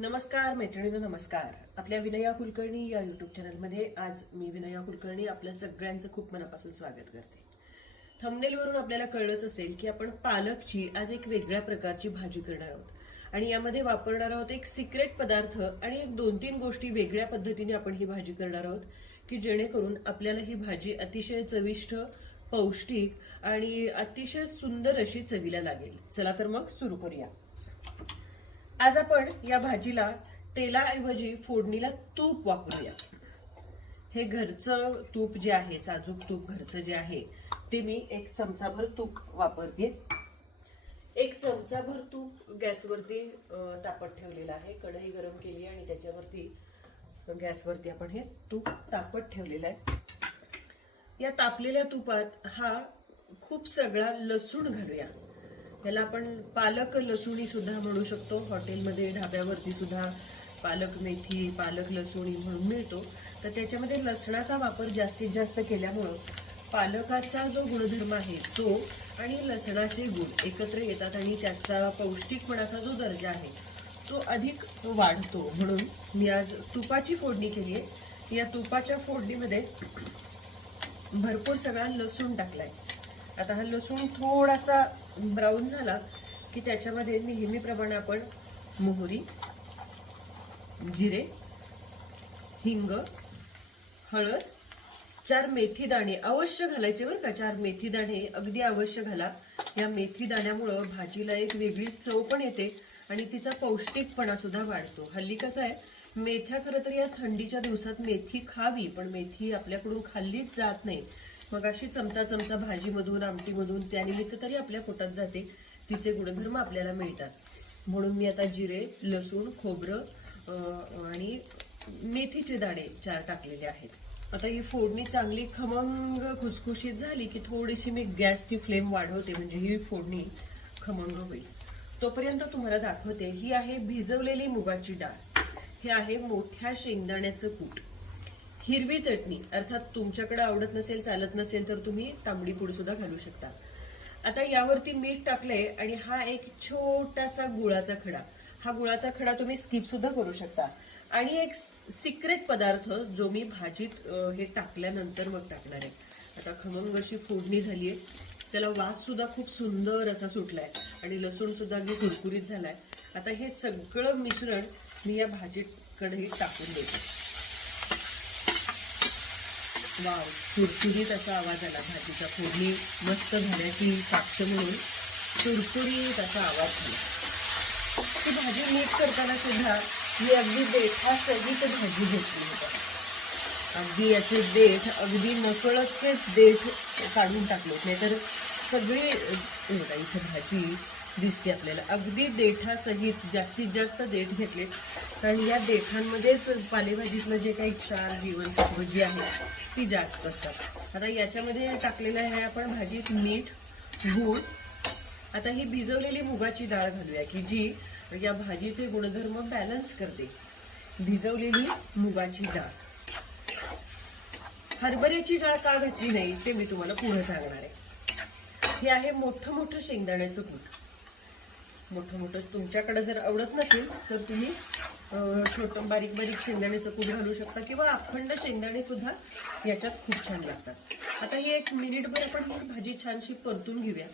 नमस्कार मैत्रिणींनो नमस्कार. आपल्या विनया कुलकर्णी या युट्यूब चॅनलमध्ये आज मी विनया कुलकर्णी आपल्या सगळ्यांचं खूप मनापासून स्वागत करते. थंबनेलवरून आपल्याला कळलंच असेल की आपण पालकची आज एक वेगळ्या प्रकारची भाजी करणार आहोत. आणि यामध्ये वापरणार आहोत एक सिक्रेट पदार्थ आणि एक दोन तीन गोष्टी वेगळ्या पद्धतीने आपण ही भाजी करणार आहोत की जेणेकरून आपल्याला ही भाजी अतिशय चविष्ट पौष्टिक आणि अतिशय सुंदर अशी चवीला लागेल. चला तर मग सुरू करूया. आज आपण या भाजीला तेलाऐवजी फोडणीला तूप वापरूया. हे घरचं तूप जे आहे साजूक तूप घरचं जे आहे ते मी एक चमचाभर तूप वापरते एक चमचाभर तूप गॅसवरती तापत ठेवलेलं आहे. कढई गरम केली आणि त्याच्यावरती गॅसवरती आपण हे तूप तापत ठेवलेलं आहे. या तापलेल्या तुपात हा खूप सगळा लसूण घालूया. याला आपण पालक लसुणी सुद्धा म्हणू शकतो. हॉटेलमध्ये ढाब्यावरती सुद्धा पालक मेथी पालक लसुणी म्हणून मिळतो. तर त्याच्यामध्ये लसणाचा वापर जास्तीत जास्त केल्यामुळं पालकाचा जो गुणधर्म आहे तो आणि लसणाचे गुण एकत्र येतात आणि त्याचा पौष्टिकपणाचा जो दर्जा आहे तो अधिक वाढतो. म्हणून मी आज तुपाची फोडणी केली आहे. या तुपाच्या फोडणीमध्ये भरपूर सगळा लसूण टाकला आहे आता हा लसूण थोडासा ब्राऊन झाला की त्याच्यामध्ये नेहमीप्रमाणे आपण मोहरी जिरे हिंग हळद चार मेथी दाणे अवश्य घालायचे बरं का. चार मेथी दाणे अगदी अवश्य घाला. या मेथी दाण्यामुळं भाजीला एक वेगळी चव पण येते आणि तिचा पौष्टिकपणा सुद्धा वाढतो. हल्ली कसं आहे मेथ्या खरं तर या थंडीच्या दिवसात मेथी खावी पण मेथी आपल्याकडून खाल्लीच जात नाही. मग अशी चमचा चमचा भाजीमधून आमटीमधून त्यानिमित्त तरी आपल्या पोटात जाते. तिचे गुणधर्म आपल्याला मिळतात. म्हणून मी आता जिरे लसूण खोबरं आणि मेथीचे दाणे चार टाकलेले आहेत. आता ही फोडणी चांगली खमंग खुसखुशीत झाली की थोडीशी मी गॅसची फ्लेम वाढवते म्हणजे ही फोडणी खमंग होईल. तोपर्यंत तुम्हाला दाखवते ही आहे भिजवलेली मुगाची डाळ. हे आहे मोठ्या शेंगदाण्याचं कूट. हिरवी चटणी अर्थात तुमच्याकडे आवडत नसेल चालत नसेल तर तुम्ही तांबडी पूड सुद्धा घालू शकता. आता यावरती मीठ टाकलंय आणि हा एक छोटासा गुळाचा खडा. हा गुळाचा खडा तुम्ही स्किप सुद्धा करू शकता. आणि एक सिक्रेट पदार्थ जो मी भाजीत हे टाकल्यानंतर मग टाकणार आहे. आता खमंग अशी फोडणी झालीये त्याला वास सुद्धा खूप सुंदर असा सुटलाय. आणि लसूण सुद्धा अगदी कुरकुरीत झालाय. आता हे सगळं मिश्रण मी या भाजीकडे टाकून देते. वाव. चुरचुरीत असा आवाज आला भाजीच्या फोडणी मस्त झाल्याची साक्ष म्हणून चुरचुरीत असा आवाज झाला ती भाजी नीट करताना सुद्धा मी अगदी देठासहित भाजी घेतली होती. अगदी याचे देठ अगदी नकळतचेच देठ काढून टाकले नाहीतर सगळी इथं इथे भाजी दिसते आपल्याला. अगदी देठासहित जास्तीत जास्त देठ घेतले. कारण या देठांमध्येच पालेभाजीतलं जे काही क्षार जीवनसत्व जी आहे ती जास्त असतात. आता याच्यामध्ये टाकलेलं आहे आपण भाजीत मीठ गूळ. आता ही भिजवलेली मुगाची डाळ घालूया की जी या भाजीचे गुणधर्म बॅलन्स करते. भिजवलेली मुगाची डाळ. हरभऱ्याची डाळ का घातली नाही ते मी तुम्हाला पुढे सांगणार आहे. हे आहे मोठं मोठं शेंगदाण्याचं कूट मोठं मोठं तुमच्याकडे जर आवडत नसेल तर तुम्ही छोटं बारीक बारीक शेंगदाण्याचं कूट घालू शकता किंवा अखंड शेंगदाणे सुद्धा याच्यात खूप छान लागतात. आता ही एक मिनिटभर आपण ही भाजी छानशी परतून घेऊया.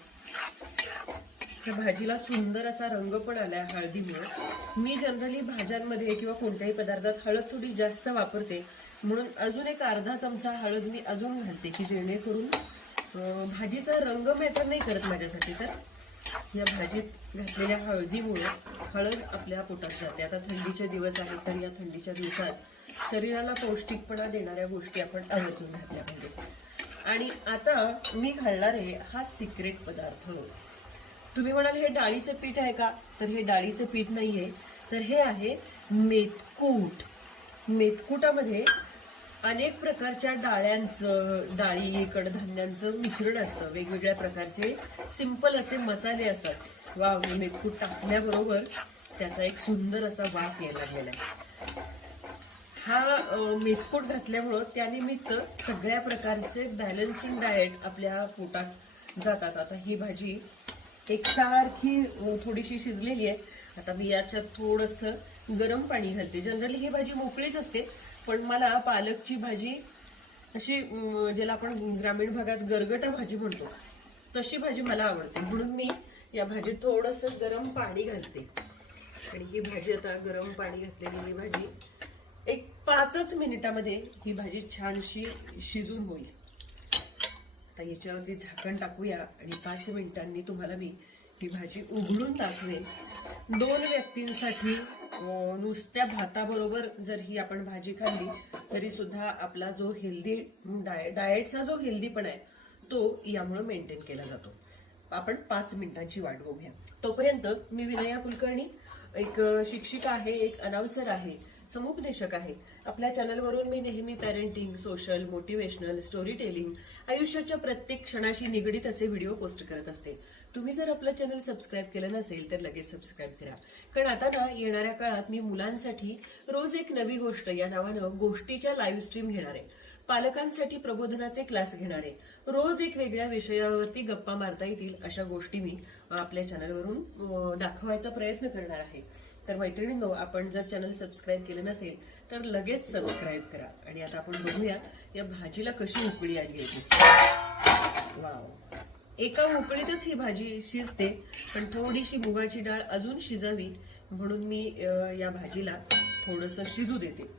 त्या भाजीला सुंदर असा रंग पण आलाय हळदीमुळे. मी जनरली भाज्यांमध्ये किंवा कोणत्याही पदार्थात हळद थोडी जास्त वापरते. म्हणून अजून एक अर्धा चमचा हळद मी अजून घालते की जेणेकरून भाजीचा रंग मॅटर नाही करत माझ्यासाठी तर. या भाजीत घातलेल्या हळदीमुळे हळद आपल्या पोटात जाते. आता थंडीचे दिवस आहेत तर या थंडीच्या दिवसात शरीराला पौष्टिकपणा देणाऱ्या गोष्टी आपण आवर्जून घातल्या पाहिजे आणि आता मी घालणार आहे हा सिक्रेट पदार्थ. तुम्ही म्हणाल हे डाळीचं पीठ आहे का? तर हे डाळीचं पीठ नाहीये. तर हे आहे मेतकूट मेतकुटामध्ये अनेक प्रकारच्या डाळ्यांचं डाळी कडधान्यांचं मिश्रण असतं. वेगवेगळ्या प्रकारचे सिंपल असे मसाले असतात. वा मेथकूट टाकल्याबरोबर त्याचा एक सुंदर असा वास यायला लागलेला आहे. हा मेथकूट घातल्यामुळं त्यानिमित्त सगळ्या प्रकारचे बॅलन्सिंग डाएट आपल्या पोटात जातात. आता ही भाजी एकसारखी थोडीशी शिजलेली आहे. आता मी याच्यात थोडंसं गरम पाणी घालते. जनरली ही भाजी मोकळीच असते. पण मला पालकची भाजी अशी ज्याला आपण ग्रामीण भागात गरगटा भाजी म्हणतो तशी भाजी मला आवडते. म्हणून मी या भाजीत थोडस गरम पाणी घालते. आणि ही भाजी आता गरम पाणी घातलेली ही भाजी एक पाचच मिनिटामध्ये ही भाजी छानशी शिजून होईल. आता याच्यावरती झाकण टाकूया आणि पाच मिनिटांनी तुम्हाला मी ही भाजी उघडून दाखवेन. दोन व्यक्तींसाठी नुसत्या भाताबरोबर जर ही आपण भाजी खाल्ली तरी सुद्धा आपला जो हेल्दी डाय डाएटचा जो हेल्दी पण आहे तो यामुळे मेंटेन केला जातो. आपण पाच मिनिटांची वाट बघूया. तोपर्यंत मी विनया कुलकर्णी एक शिक्षिका आहे एक अनाउन्सर आहे समुपदेशक आहे. आपल्या चॅनलवरून मी नेहमी parenting social motivational story telling आयुष्याच्या प्रत्येक क्षणाशी निगडीत असे व्हिडिओ पोस्ट करत असते. तुम्ही जर आपलं चॅनल सबस्क्राईब केलं नसेल तर लगेच सबस्क्राईब करा. कारण आता ना येणाऱ्या काळात मी मुलांसाठी रोज एक नवी गोष्ट या नावानं गोष्टीच्या लाईव्ह स्ट्रीम घेणार आहे. पालकांसाठी प्रबोधनाचे क्लास घेणारे रोज एक वेगळ्या विषयावरती गप्पा मारता येतील अशा गोष्टी मी आपल्या चॅनलवरून दाखवायचा प्रयत्न करणार आहे. तर मैत्रिणींनो आपण जर चॅनल सबस्क्राईब केलं नसेल तर लगेच सबस्क्राईब करा. आणि आता आपण बघूया या भाजीला कशी उकळी आली आहे. वाव एका उकळीतच ही भाजी शिजते पण थोडीशी मुगाची डाळ अजून शिजावी म्हणून मी या भाजीला थोडस शिजू देते.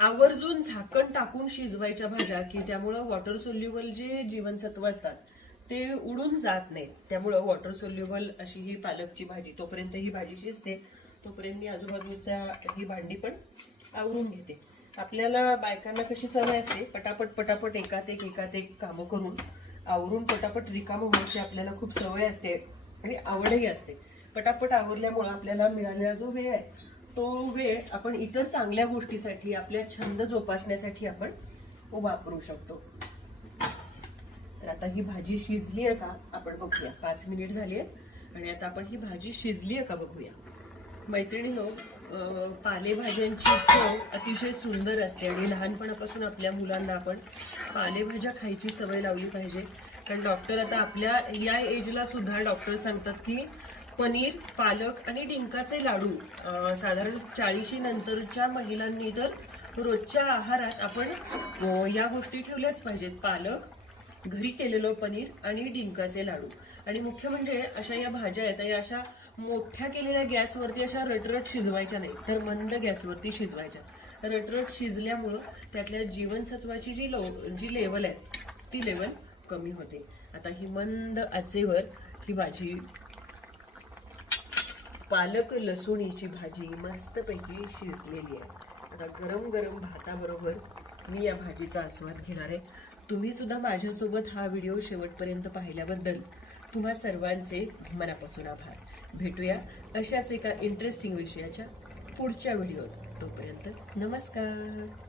आवर्जून झाकण टाकून शिजवायच्या भाज्या की त्यामुळं वॉटर सोल्युबल जे जीवनसत्व असतात ते उडून जात नाहीत. त्यामुळं वॉटर सोल्युबल अशी ही पालकची भाजी तोपर्यंत ही भाजी शिजते. तोपर्यंत मी आजूबाजूच्या ही भांडी पण आवरून घेते. आपल्याला बायकांना कशी सवय असते पटापट पटापट एकात एक एकात एक कामं करून आवरून पटापट रिकामं होण्याची आपल्याला खूप सवय असते आणि आवडही असते. पटापट आवरल्यामुळं आपल्याला मिळालेला जो वेळ आहे तो वेळ आपण इतर चांगल्या गोष्टीसाठी आपल्या छंद जोपासण्यासाठी आपण वापरू शकतो. तर आता ही भाजी शिजली आहे का आपण बघूया. पाच मिनिट झाली आहेत आणि आता आपण ही भाजी शिजली आहे का बघूया. मैत्रिणीनो पालेभाज्यांची चव अतिशय सुंदर असते आणि लहानपणापासून आपल्या मुलांना आपण पालेभाज्या खायची सवय लावली पाहिजे. कारण डॉक्टर आता आपल्या या एजला सुद्धा डॉक्टर सांगतात की पनीर पालक आणि डिंकाचे लाडू साधारण चाळीशी नंतरच्या महिलांनी तर रोजच्या आहारात आपण या गोष्टी ठेवल्याच पाहिजेत. पालक घरी केलेलं पनीर आणि डिंकाचे लाडू. आणि मुख्य म्हणजे अशा या भाज्या आहेत या अशा मोठ्या केलेल्या गॅसवरती अशा रटरट शिजवायच्या नाही तर मंद गॅसवरती शिजवायच्या. रटरट शिजल्यामुळं त्यातल्या जीवनसत्वाची जी लो जी लेवल आहे ती लेवल कमी होते. आता ही मंद आचेवर ही भाजी पालक लसूणीची भाजी मस्तपैकी शिजलेली आहे. आता गरम गरम भाताबरोबर मी या भाजीचा आस्वाद घेणार आहे. तुम्ही सुद्धा माझ्यासोबत हा व्हिडिओ शेवटपर्यंत पाहिल्याबद्दल तुम्हा सर्वांचे मनापासून आभार. भेटूया अशाच एका इंटरेस्टिंग विषयाच्या पुढच्या व्हिडिओत. तोपर्यंत नमस्कार.